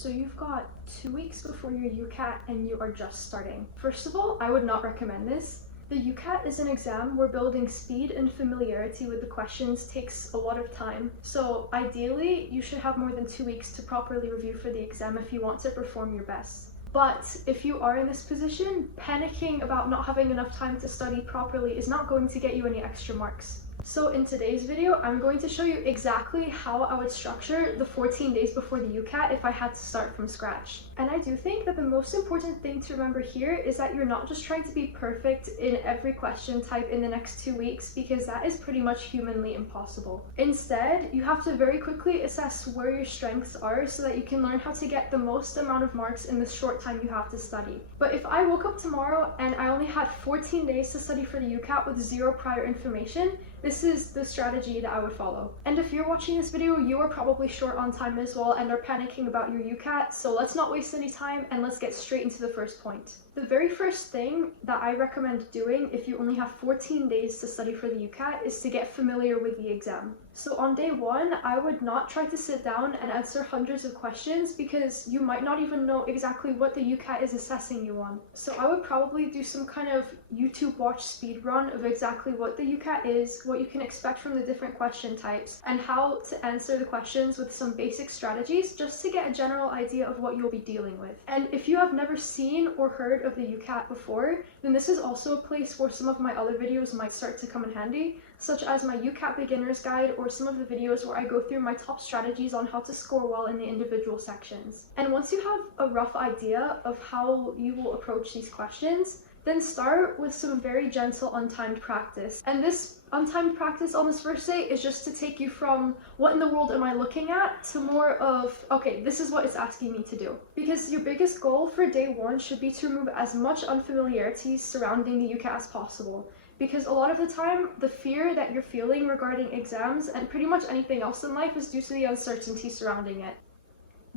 So you've got 2 weeks before your UCAT and you are just starting. First of all, I would not recommend this. The UCAT is an exam where building speed and familiarity with the questions takes a lot of time. So ideally, you should have more than 2 weeks to properly review for the exam if you want to perform your best. But if you are in this position, panicking about not having enough time to study properly is not going to get you any extra marks. So in today's video, I'm going to show you exactly how I would structure the 14 days before the UCAT if I had to start from scratch. And I do think that the most important thing to remember here is that you're not just trying to be perfect in every question type in the next 2 weeks, because that is pretty much humanly impossible. Instead, you have to very quickly assess where your strengths are so that you can learn how to get the most amount of marks in the short time you have to study. But if I woke up tomorrow and I only had 14 days to study for the UCAT with zero prior information, this is the strategy that I would follow. And if you're watching this video, you are probably short on time as well and are panicking about your UCAT, so let's not waste any time and let's get straight into the first point. The very first thing that I recommend doing if you only have 14 days to study for the UCAT is to get familiar with the exam. So on day one, I would not try to sit down and answer hundreds of questions because you might not even know exactly what the UCAT is assessing you on. So I would probably do some kind of YouTube watch speed run of exactly what the UCAT is, what you can expect from the different question types, and how to answer the questions with some basic strategies just to get a general idea of what you'll be dealing with. And if you have never seen or heard of the UCAT before, then this is also a place where some of my other videos might start to come in handy, such as my UCAT beginner's guide or some of the videos where I go through my top strategies on how to score well in the individual sections. And once you have a rough idea of how you will approach these questions, then start with some very gentle untimed practice. And this untimed practice on this first day is just to take you from what in the world am I looking at to more of, okay, this is what it's asking me to do. Because your biggest goal for day one should be to remove as much unfamiliarity surrounding the UCAT as possible. Because a lot of the time, the fear that you're feeling regarding exams and pretty much anything else in life is due to the uncertainty surrounding it.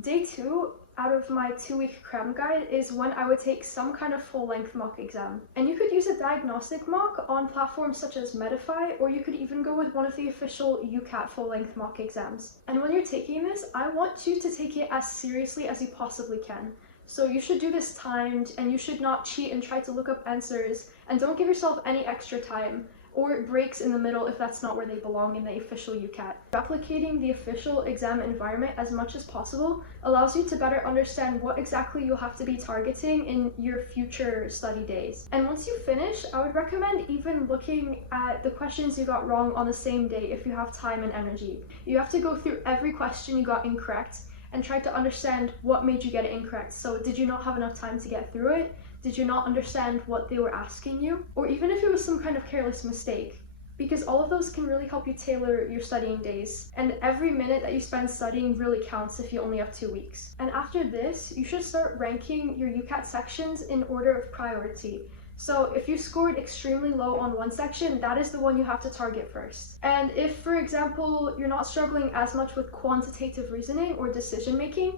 Day two out of my 2-week CRAM guide is when I would take some kind of full-length mock exam. And you could use a diagnostic mock on platforms such as Medify, or you could even go with one of the official UCAT full-length mock exams. And when you're taking this, I want you to take it as seriously as you possibly can. So you should do this timed, and you should not cheat and try to look up answers, and don't give yourself any extra time or breaks in the middle if that's not where they belong in the official UCAT. Replicating the official exam environment as much as possible allows you to better understand what exactly you'll have to be targeting in your future study days. And once you finish, I would recommend even looking at the questions you got wrong on the same day if you have time and energy. You have to go through every question you got incorrect and try to understand what made you get it incorrect. So did you not have enough time to get through it? Did you not understand what they were asking you? Or even if it was some kind of careless mistake, because all of those can really help you tailor your studying days. And every minute that you spend studying really counts if you only have 2 weeks. And after this, you should start ranking your UCAT sections in order of priority. So if you scored extremely low on one section, that is the one you have to target first. And if, for example, you're not struggling as much with quantitative reasoning or decision making,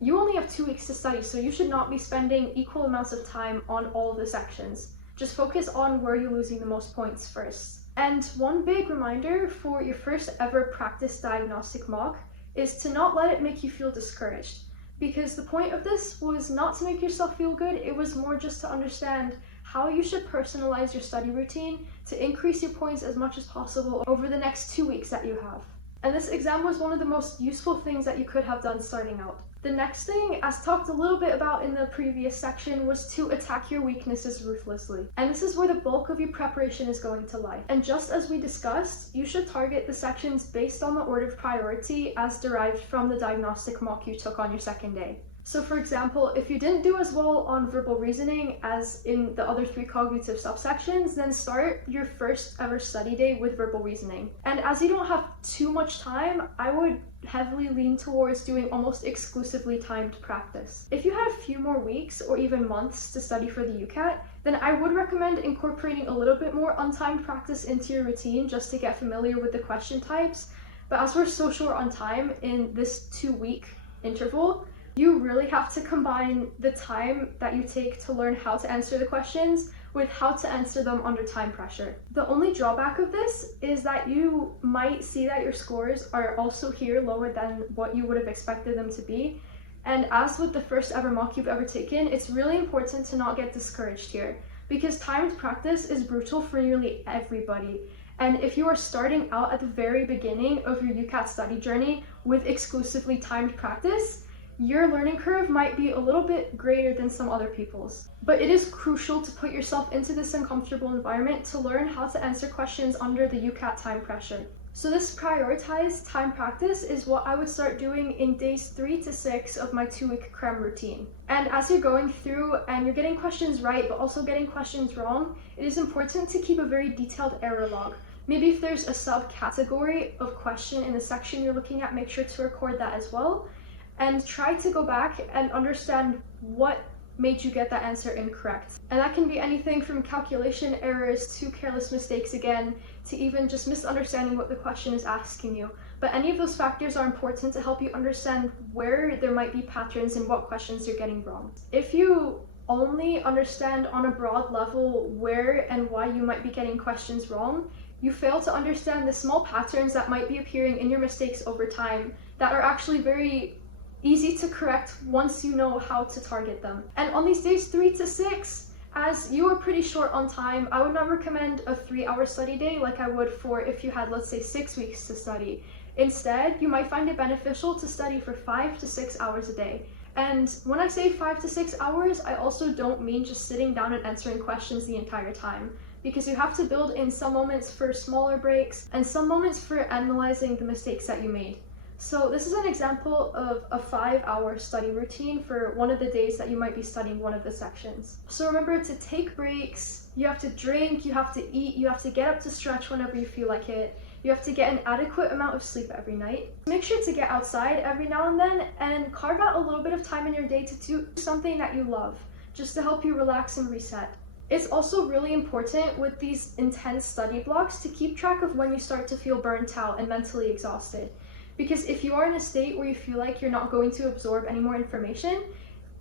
you only have 2 weeks to study, so you should not be spending equal amounts of time on all of the sections. Just focus on where you're losing the most points first. And one big reminder for your first ever practice diagnostic mock is to not let it make you feel discouraged. Because the point of this was not to make yourself feel good, it was more just to understand how you should personalize your study routine to increase your points as much as possible over the next 2 weeks that you have. And this exam was one of the most useful things that you could have done starting out. The next thing, as talked a little bit about in the previous section, was to attack your weaknesses ruthlessly. And this is where the bulk of your preparation is going to lie. And just as we discussed, you should target the sections based on the order of priority as derived from the diagnostic mock you took on your second day. So for example, if you didn't do as well on verbal reasoning as in the other 3 cognitive subsections, then start your first ever study day with verbal reasoning. And as you don't have too much time, I would heavily lean towards doing almost exclusively timed practice. If you had a few more weeks or even months to study for the UCAT, then I would recommend incorporating a little bit more untimed practice into your routine just to get familiar with the question types. But as we're so short on time in this 2-week interval, you really have to combine the time that you take to learn how to answer the questions with how to answer them under time pressure. The only drawback of this is that you might see that your scores are also here lower than what you would have expected them to be, And as with the first ever mock you've ever taken, it's really important to not get discouraged here, because timed practice is brutal for nearly everybody. And if you are starting out at the very beginning of your UCAT study journey with exclusively timed practice, your learning curve might be a little bit greater than some other people's. But it is crucial to put yourself into this uncomfortable environment to learn how to answer questions under the UCAT time pressure. So this prioritized time practice is what I would start doing in days 3 to 6 of my 2-week CRAM routine. And as you're going through and you're getting questions right, but also getting questions wrong, it is important to keep a very detailed error log. Maybe if there's a subcategory of question in the section you're looking at, make sure to record that as well. And try to go back and understand what made you get that answer incorrect. And that can be anything from calculation errors to careless mistakes again, to even just misunderstanding what the question is asking you. But any of those factors are important to help you understand where there might be patterns in what questions you're getting wrong. If you only understand on a broad level where and why you might be getting questions wrong, you fail to understand the small patterns that might be appearing in your mistakes over time that are actually very easy to correct once you know how to target them. And on these days 3 to 6, as you are pretty short on time, I would not recommend a 3-hour study day like I would for if you had, let's say, 6 weeks to study. Instead, you might find it beneficial to study for 5 to 6 hours a day. And when I say 5 to 6 hours, I also don't mean just sitting down and answering questions the entire time, because you have to build in some moments for smaller breaks and some moments for analyzing the mistakes that you made. So this is an example of a 5-hour study routine for one of the days that you might be studying one of the sections. So remember to take breaks, you have to drink, you have to eat, you have to get up to stretch whenever you feel like it, you have to get an adequate amount of sleep every night. Make sure to get outside every now and then and carve out a little bit of time in your day to do something that you love, just to help you relax and reset. It's also really important with these intense study blocks to keep track of when you start to feel burnt out and mentally exhausted. Because if you are in a state where you feel like you're not going to absorb any more information,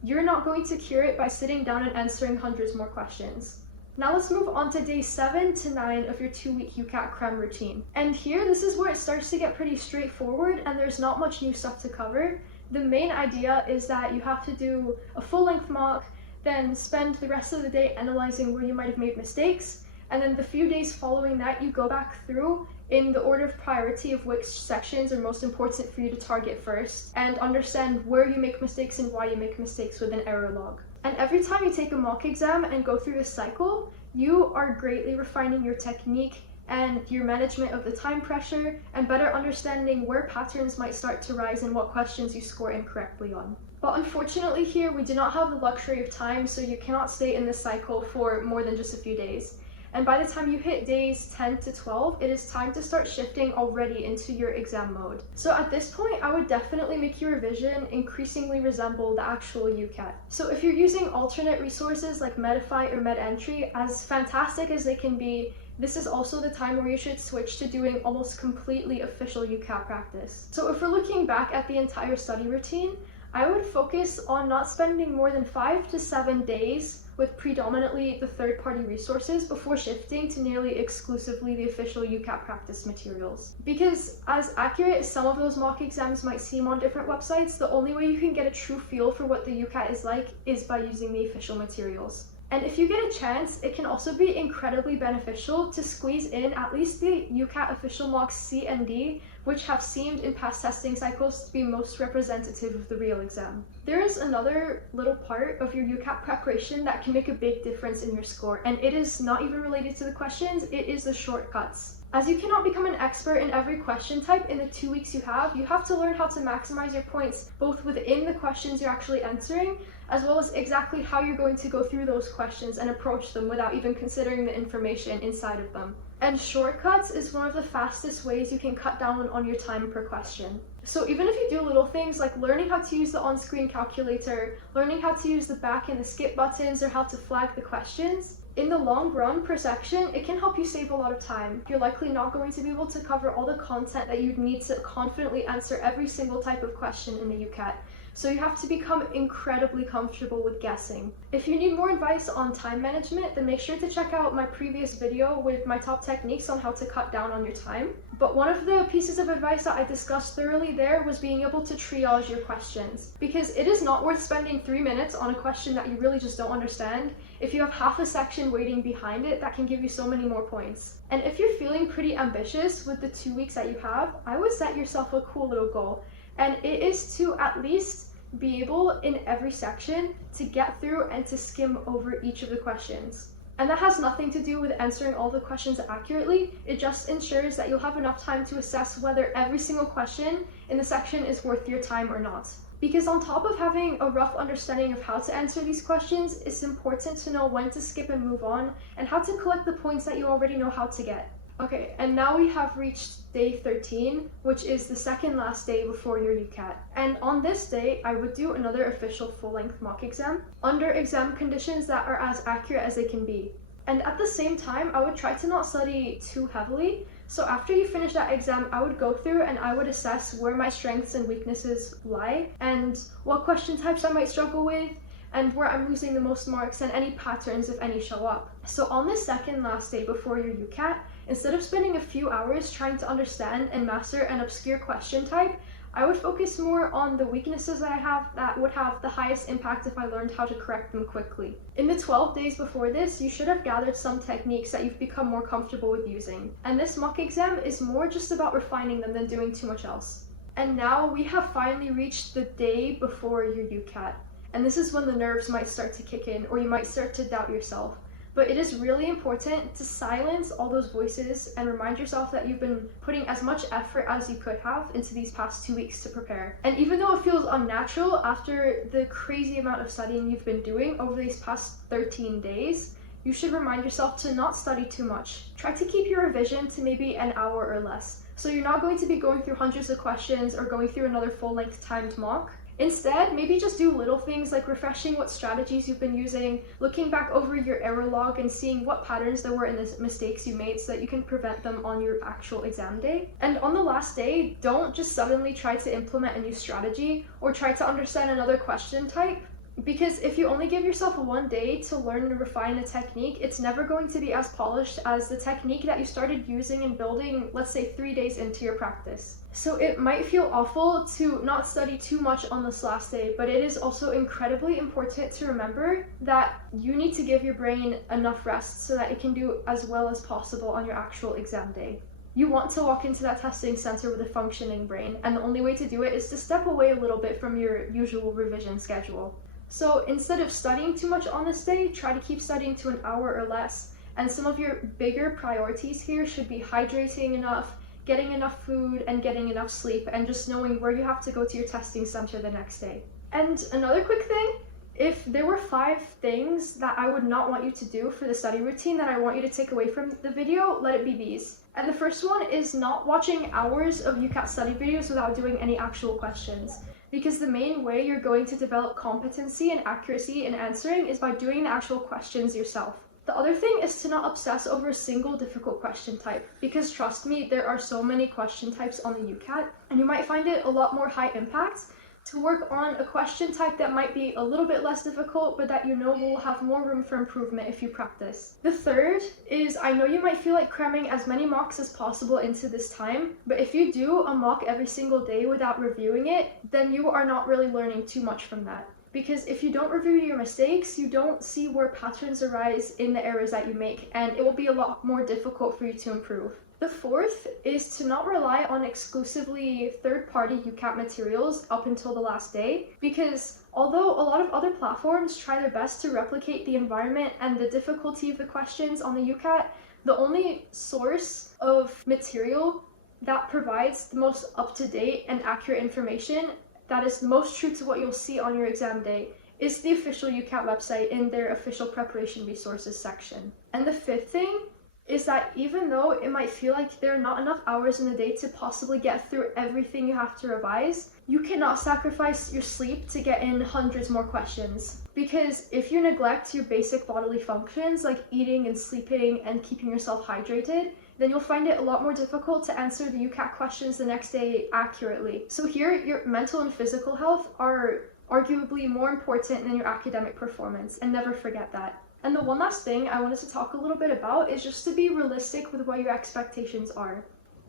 you're not going to cure it by sitting down and answering hundreds more questions. Now let's move on to day 7 to 9 of your 2-week UCAT CRAM routine. And here, this is where it starts to get pretty straightforward and there's not much new stuff to cover. The main idea is that you have to do a full-length mock, then spend the rest of the day analyzing where you might have made mistakes, and then the few days following that you go back through in the order of priority of which sections are most important for you to target first, and understand where you make mistakes and why you make mistakes with an error log. And every time you take a mock exam and go through this cycle, you are greatly refining your technique and your management of the time pressure, and better understanding where patterns might start to rise and what questions you score incorrectly on. But unfortunately here, we do not have the luxury of time, so you cannot stay in this cycle for more than just a few days. And by the time you hit days 10 to 12, it is time to start shifting already into your exam mode. So at this point, I would definitely make your revision increasingly resemble the actual UCAT. So if you're using alternate resources like Medify or MedEntry, as fantastic as they can be, this is also the time where you should switch to doing almost completely official UCAT practice. So if we're looking back at the entire study routine, I would focus on not spending more than 5 to 7 days with predominantly the third-party resources before shifting to nearly exclusively the official UCAT practice materials. Because as accurate as some of those mock exams might seem on different websites, the only way you can get a true feel for what the UCAT is like is by using the official materials. And if you get a chance, it can also be incredibly beneficial to squeeze in at least the UCAT official mocks C and D, which have seemed in past testing cycles to be most representative of the real exam. There is another little part of your UCAT preparation that can make a big difference in your score, and it is not even related to the questions, it is the shortcuts. As you cannot become an expert in every question type in the 2 weeks you have to learn how to maximize your points both within the questions you're actually answering, as well as exactly how you're going to go through those questions and approach them without even considering the information inside of them. And shortcuts is one of the fastest ways you can cut down on your time per question. So even if you do little things like learning how to use the on-screen calculator, learning how to use the back and the skip buttons, or how to flag the questions, in the long run per section, it can help you save a lot of time. You're likely not going to be able to cover all the content that you'd need to confidently answer every single type of question in the UCAT. So you have to become incredibly comfortable with guessing. If you need more advice on time management, then make sure to check out my previous video with my top techniques on how to cut down on your time. But one of the pieces of advice that I discussed thoroughly there was being able to triage your questions, because it is not worth spending 3 minutes on a question that you really just don't understand if you have half a section waiting behind it that can give you so many more points. And if you're feeling pretty ambitious with the 2 weeks that you have, I would set yourself a cool little goal, and it is to at least be able in every section to get through and to skim over each of the questions. And that has nothing to do with answering all the questions accurately. It just ensures that you'll have enough time to assess whether every single question in the section is worth your time or not. Because on top of having a rough understanding of how to answer these questions, it's important to know when to skip and move on, and how to collect the points that you already know how to get. Okay, and now we have reached day 13, which is the second last day before your UCAT. And on this day, I would do another official full-length mock exam under exam conditions that are as accurate as they can be. And at the same time, I would try to not study too heavily. So after you finish that exam, I would go through and I would assess where my strengths and weaknesses lie, and what question types I might struggle with, and where I'm losing the most marks, and any patterns, if any, show up. So on the second last day before your UCAT, instead of spending a few hours trying to understand and master an obscure question type, I would focus more on the weaknesses that I have that would have the highest impact if I learned how to correct them quickly. In the 12 days before this, you should have gathered some techniques that you've become more comfortable with using. And this mock exam is more just about refining them than doing too much else. And now we have finally reached the day before your UCAT. And this is when the nerves might start to kick in, or you might start to doubt yourself. But it is really important to silence all those voices and remind yourself that you've been putting as much effort as you could have into these past 2 weeks to prepare. And even though it feels unnatural after the crazy amount of studying you've been doing over these past 13 days, you should remind yourself to not study too much. Try to keep your revision to maybe an hour or less. So you're not going to be going through hundreds of questions or going through another full-length timed mock. Instead, maybe just do little things like refreshing what strategies you've been using, looking back over your error log and seeing what patterns there were in the mistakes you made so that you can prevent them on your actual exam day. And on the last day, don't just suddenly try to implement a new strategy or try to understand another question type. Because if you only give yourself 1 day to learn and refine a technique, it's never going to be as polished as the technique that you started using and building, let's say 3 days into your practice. So it might feel awful to not study too much on this last day, but it is also incredibly important to remember that you need to give your brain enough rest so that it can do as well as possible on your actual exam day. You want to walk into that testing center with a functioning brain, and the only way to do it is to step away a little bit from your usual revision schedule. So instead of studying too much on this day, try to keep studying to an hour or less. And some of your bigger priorities here should be hydrating enough, getting enough food, and getting enough sleep, and just knowing where you have to go to your testing center the next day. And another quick thing, if there were 5 things that I would not want you to do for the study routine that I want you to take away from the video, let it be these. And the first one is not watching hours of UCAT study videos without doing any actual questions. Because the main way you're going to develop competency and accuracy in answering is by doing the actual questions yourself. The other thing is to not obsess over a single difficult question type, because trust me, there are so many question types on the UCAT, and you might find it a lot more high impact to work on a question type that might be a little bit less difficult, but that you know will have more room for improvement if you practice. The third is, I know you might feel like cramming as many mocks as possible into this time, but if you do a mock every single day without reviewing it, then you are not really learning too much from that. Because if you don't review your mistakes, you don't see where patterns arise in the errors that you make, and it will be a lot more difficult for you to improve. The fourth is to not rely on exclusively third-party UCAT materials up until the last day, because although a lot of other platforms try their best to replicate the environment and the difficulty of the questions on the UCAT, the only source of material that provides the most up-to-date and accurate information that is most true to what you'll see on your exam day is the official UCAT website in their official preparation resources section. And the fifth thing is that even though it might feel like there are not enough hours in the day to possibly get through everything you have to revise, you cannot sacrifice your sleep to get in hundreds more questions. Because if you neglect your basic bodily functions like eating and sleeping and keeping yourself hydrated, then you'll find it a lot more difficult to answer the UCAT questions the next day accurately. So here, your mental and physical health are arguably more important than your academic performance, and never forget that. And the one last thing I wanted to talk a little bit about is just to be realistic with what your expectations are.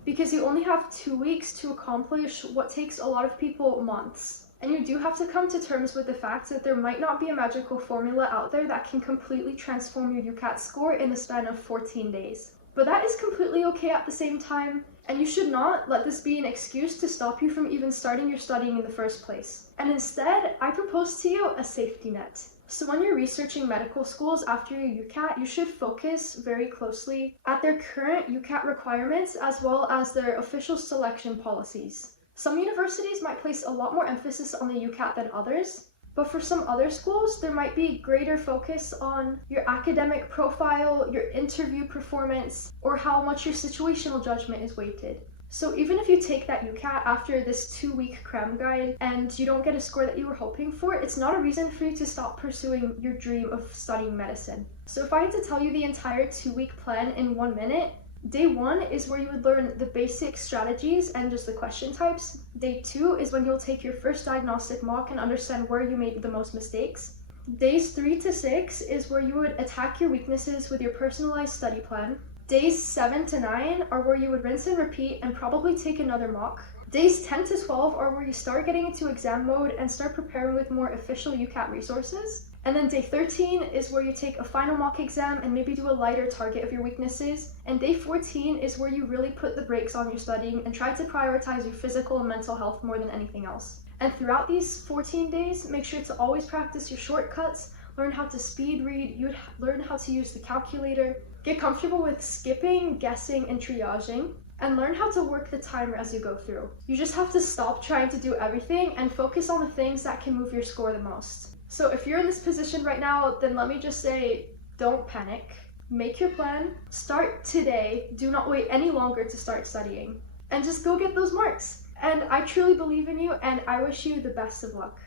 because you only have 2 weeks to accomplish what takes a lot of people months. And you do have to come to terms with the fact that there might not be a magical formula out there that can completely transform your UCAT score in the span of 14 days. But that is completely okay at the same time, and you should not let this be an excuse to stop you from even starting your studying in the first place. And instead, I propose to you a safety net. So when you're researching medical schools after your UCAT, you should focus very closely at their current UCAT requirements as well as their official selection policies. Some universities might place a lot more emphasis on the UCAT than others, but for some other schools, there might be greater focus on your academic profile, your interview performance, or how much your situational judgment is weighted. So even if you take that UCAT after this 2-week CRAM guide and you don't get a score that you were hoping for, it's not a reason for you to stop pursuing your dream of studying medicine. So if I had to tell you the entire 2-week plan in 1 minute, Day 1 is where you would learn the basic strategies and just the question types. Day 2 is when you'll take your first diagnostic mock and understand where you made the most mistakes. Days 3 to 6 is where you would attack your weaknesses with your personalized study plan. Days 7 to 9 are where you would rinse and repeat and probably take another mock. Days 10 to 12 are where you start getting into exam mode and start preparing with more official UCAT resources. And then day 13 is where you take a final mock exam and maybe do a lighter target of your weaknesses. And day 14 is where you really put the brakes on your studying and try to prioritize your physical and mental health more than anything else. And throughout these 14 days, make sure to always practice your shortcuts, learn how to speed read, you would learn how to use the calculator, get comfortable with skipping, guessing, and triaging, and learn how to work the timer as you go through. You just have to stop trying to do everything and focus on the things that can move your score the most. So if you're in this position right now, then let me just say, don't panic. Make your plan, start today, do not wait any longer to start studying, and just go get those marks. And I truly believe in you, and I wish you the best of luck.